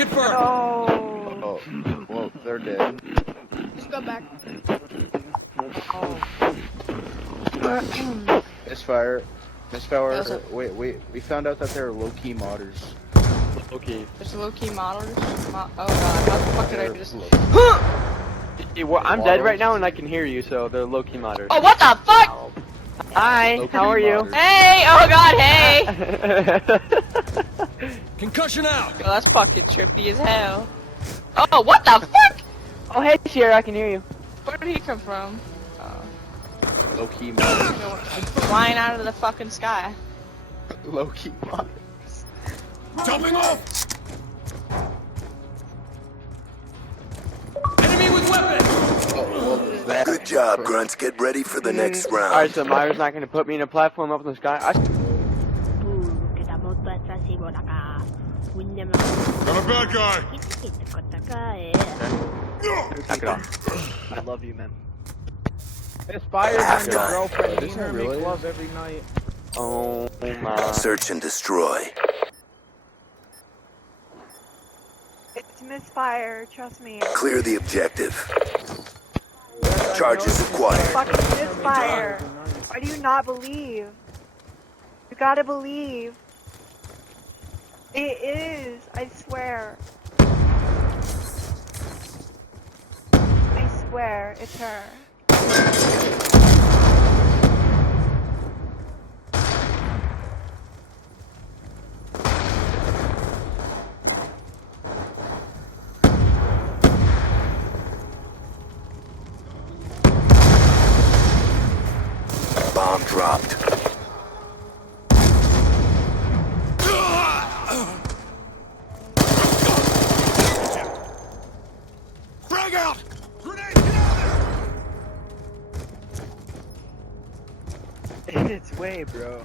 confirmed. Oh, well, they're dead. Just go back. MisFire, wait, we found out that they're low-key modders. Okay. There's low-key modders. Oh god, how the fuck did I do this? Well, I'm dead right now and I can hear you, so they're low-key modders. Oh, what the fuck? Hi, Low-key how are you? modders. Hey! Oh god, hey! Concussion out. Yo, that's fucking trippy as hell. Oh, what the fuck? Oh, hey, Sierra, I can hear you. Where did he come from? Oh. Low-key modders. Flying out of the fucking sky. Low-key modders. Jumping off. Enemy with weapon. Oh, well, Good job, Grunts. Get ready for the next round. Alright, so Myra's not gonna put me in a platform up in the sky. Got a bad guy. Knock it off. I love you, man. MisFire's on your Halftime. girlfriend. This You her one make really love is? every night. Oh my. Search and destroy. It's MisFire, trust me. Clear the objective. Charges acquired. Fucking MisFire. Why do you not believe? You gotta believe. It is, I swear. I swear, it's her. Bomb dropped. Frag out. Grenade, get out there. It's way, bro.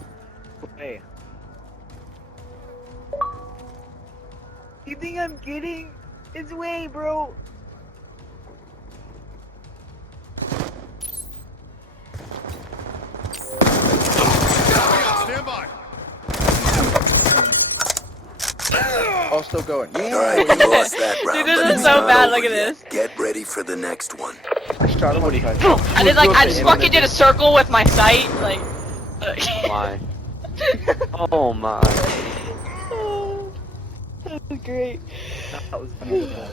Way. You think I'm kidding? It's way, bro. Stand by. Oh, still going. Yeah. Alright, you lost that round. Dude, this but is it's so not bad, over look at yet. this. Get ready for the next one. Shot him on the side. I did like, I just fucking did a circle with my sight, like. Oh my. Oh my. That was great. That was beautiful.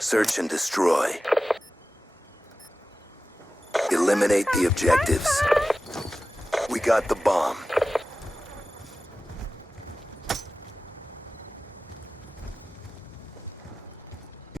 Search and destroy. Eliminate the objectives. We got the bomb.